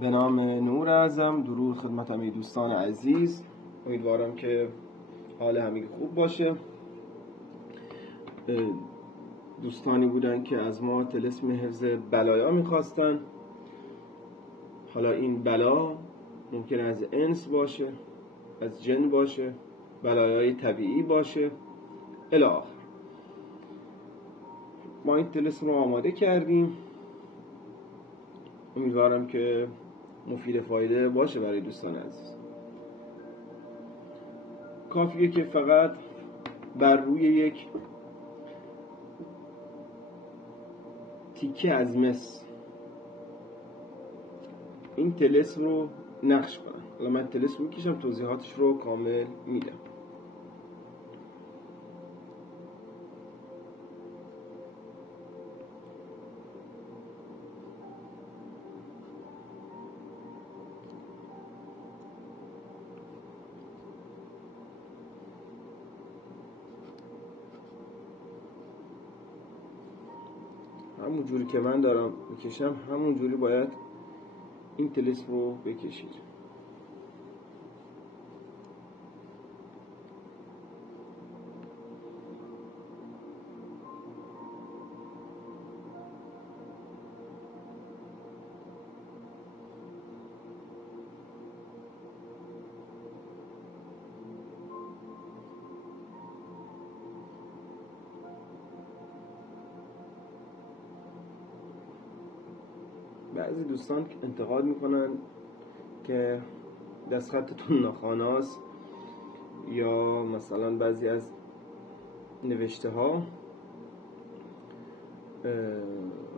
به نام نور اعظم. درود خدمت همه دوستان عزیز. امیدوارم که حال همگی خوب باشه. دوستانی بودن که از ما طلسم حفظ بلایا میخواستن. حالا این بلا ممکن از انس باشه، از جن باشه، بلایای طبیعی باشه الی آخر. ما این طلسم رو آماده کردیم. امیدوارم که مفید فایده باشه برای دوستان عزیز. کافیه که فقط بر روی یک تیکه از مس این طلسم رو نقش کنن. حالا من طلسم میکشم، توضیحاتش رو کامل میدم. همون جوری که من دارم میکشم همون جوری باید این طلسم رو بکشید. بعضی دوستان انتقاد میکنن که دستخطتون ناخواناست، یا مثلا بعضی از نوشته ها.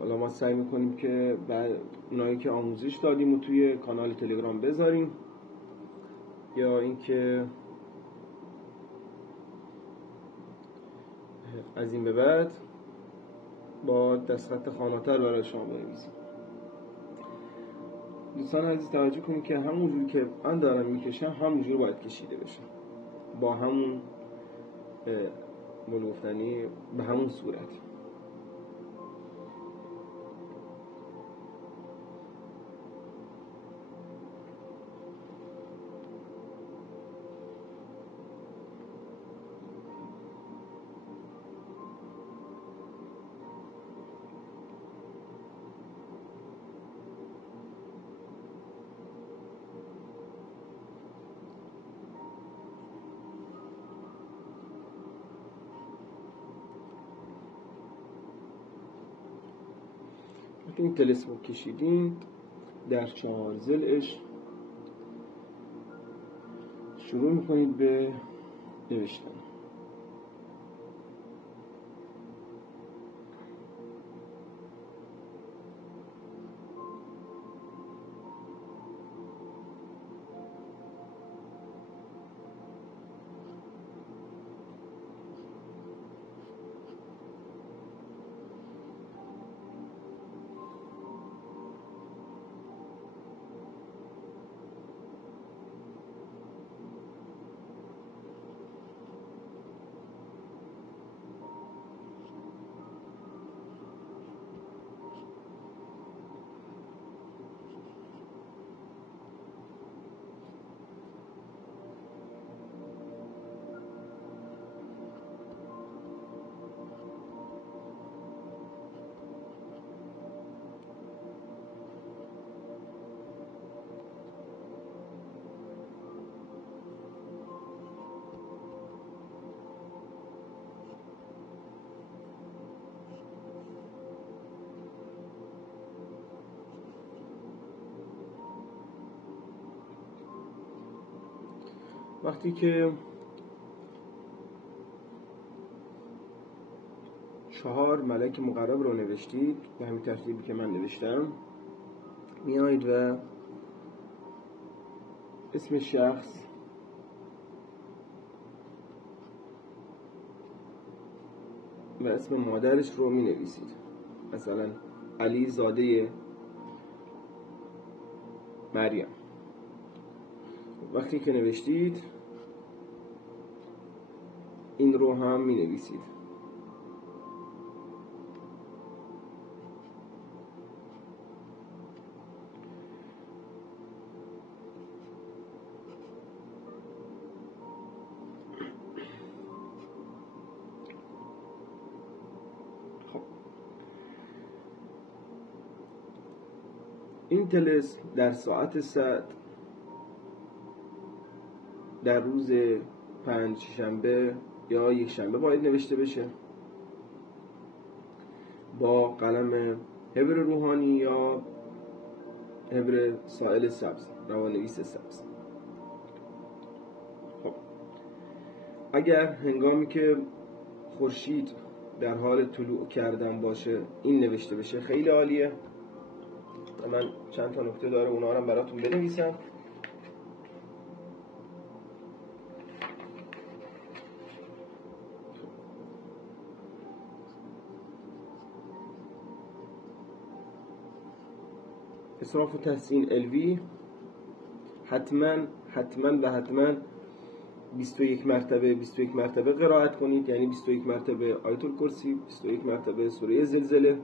حالا ما سعی میکنیم که اونایی که آموزش دادیم و توی کانال تلگرام بذاریم، یا اینکه از این به بعد با دستخط خواناتر برای شما بنویسیم. دوستان عزیز توجه کنید که همون جوری که من دارم میکشم همون جوری باید کشیده بشه، با همون گفتنی به همون صورت. این طلسم رو کشیدین، در 4 ضلعش شروع میکنید به نوشتن. وقتی که 4 ملک مقرب رو نوشتید به همین ترتیبی که من نوشتم، میایید و اسم شخص و اسم مادرش رو می نویسید. مثلا علی زاده مریم. وقتی که نوشتید این رو هم می نویسید. این طلسم در ساعت 100 در روز 5 شنبه یا یک شنبه باید نوشته بشه با قلم حبر روحانی یا حبر سائل سبز، روانویس سبز. خب اگر هنگامی که خورشید در حال طلوع کردن باشه این نوشته بشه خیلی عالیه. من چند تا نکته داره اونا رو براتون بنویسم. اسراف و تحسین علوی حتما 21 مرتبه قرائت کنید، یعنی 21 مرتبه آیت الکرسی، 21 مرتبه سوره زلزله،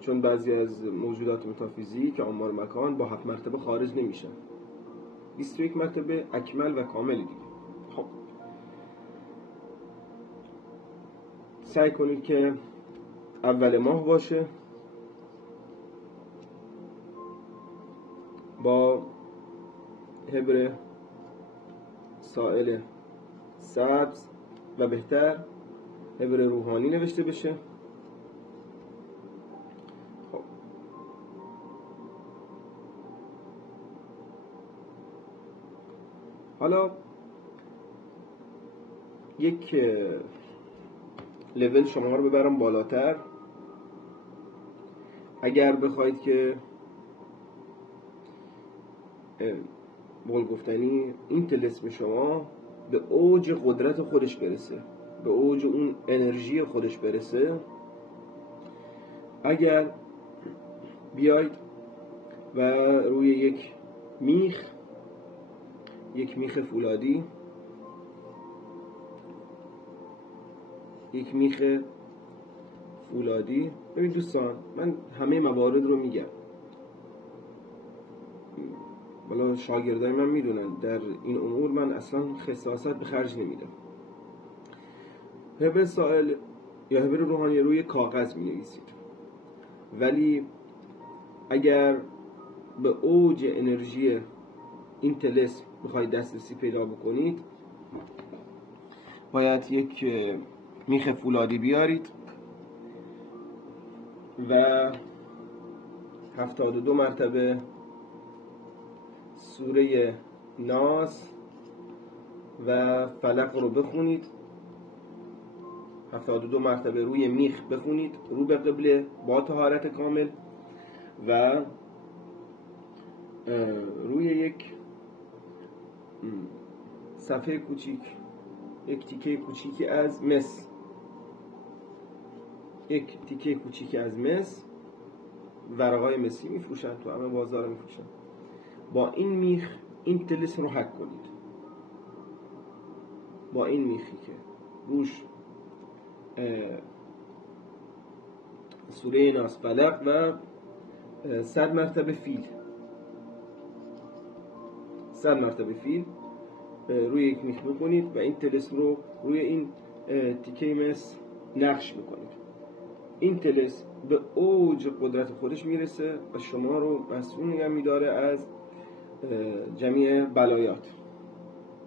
چون بعضی از موجودات متافیزیک که آمار مکان با 7 مرتبه خارج نمیشن. 21 مرتبه اکمل و کامل دیگه. خب سعی کنید که اول ماه باشه با حبر سائل سبز و بهتر حبر روحانی نوشته بشه. خب حالا یک لول شما رو ببرم بالاتر. اگر بخواید که بول گفتنی این طلسم شما به اوج قدرت خودش برسه، به اوج اون انرژی خودش برسه، اگر بیاید و روی یک میخ فولادی، ببین دوستان من همه موارد رو میگم، حالا شاگردای من میدونن در این امور من اصلا خساست به خرج نمیدم. حبر سائل یا حبر روحانی روی کاغذ می نویسید، ولی اگر به اوج انرژی این طلسم میخواید دسترسی پیدا بکنید باید یک میخ فولادی بیارید و 72 مرتبه سوره ناس و فلق رو بخونید. 72 مرتبه روی میخ بخونید، رو به قبله با طهارت کامل، و روی یک صفحه کوچیک، یک تیکه کوچیکی از مس، ورقای مسی میفروشن تو همه بازار میفروشن، با این میخ این طلسم رو حک کنید. با این میخی که روش سوره ناس، فلق و 100 مرتبه فیل روی یک میخ بکنید و این طلسم رو روی این تیکه مس نقش میکنید. این طلسم به اوج قدرت خودش میرسه و شما رو مسئول نگه میداره از جمیع بلایات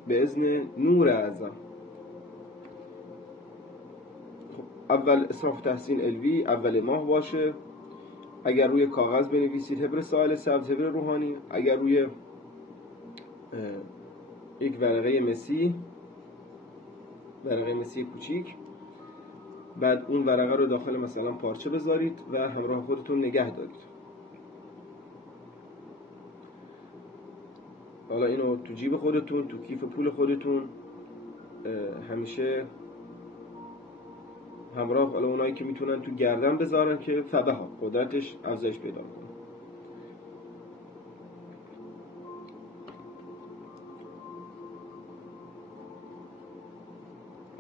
به اذن نور اعظم. خب اول اسراف تحسین علوی اول ماه باشه. اگر روی کاغذ بنویسید حبر سائل سبز، حبر روحانی. اگر روی یک ورقه مسی کوچیک، بعد اون ورقه رو داخل مثلا پارچه بذارید و همراه خودتون نگه دارید. حالا اینو تو جیب خودتون، تو کیف پول خودتون همیشه همراه، حالا اونایی که میتونن تو گردن بذارن که فبه ها قدرتش افزایش پیدا کنه.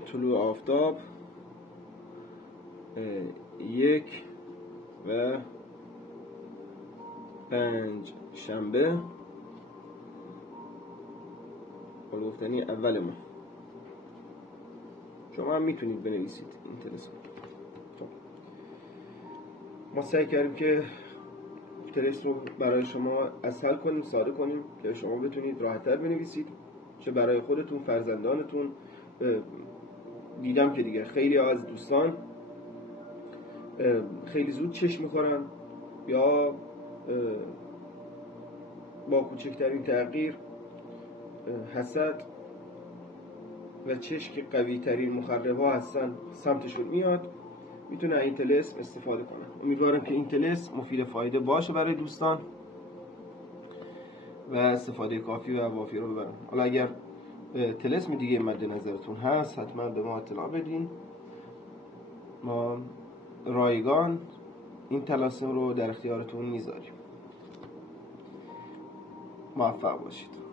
طلوع آفتاب 1 و 5 شنبه، گفتنی اول ما. شما هم میتونید بنویسید این طلسم. ما سعی کردیم که تلسم رو برای شما اسهل کنیم، ساده کنیم که شما بتونید راحت‌تر بنویسید، چه برای خودتون، فرزندانتون. دیدم که دیگه خیلی از دوستان خیلی زود چشم میخورن یا با کوچکترین تغییر حسد و چشم که قوی ترین مخرب ها هستن سمتشون میاد، میتونه این طلسم استفاده کنه. امیدوارم که این طلسم مفید فایده باشه برای دوستان و استفاده کافی و وافی رو ببرن. حالا اگر طلسم دیگه مد نظرتون هست حتما به ما اطلاع بدین، ما رایگان این طلاسم رو در اختیارتون میذاریم. موفق باشید.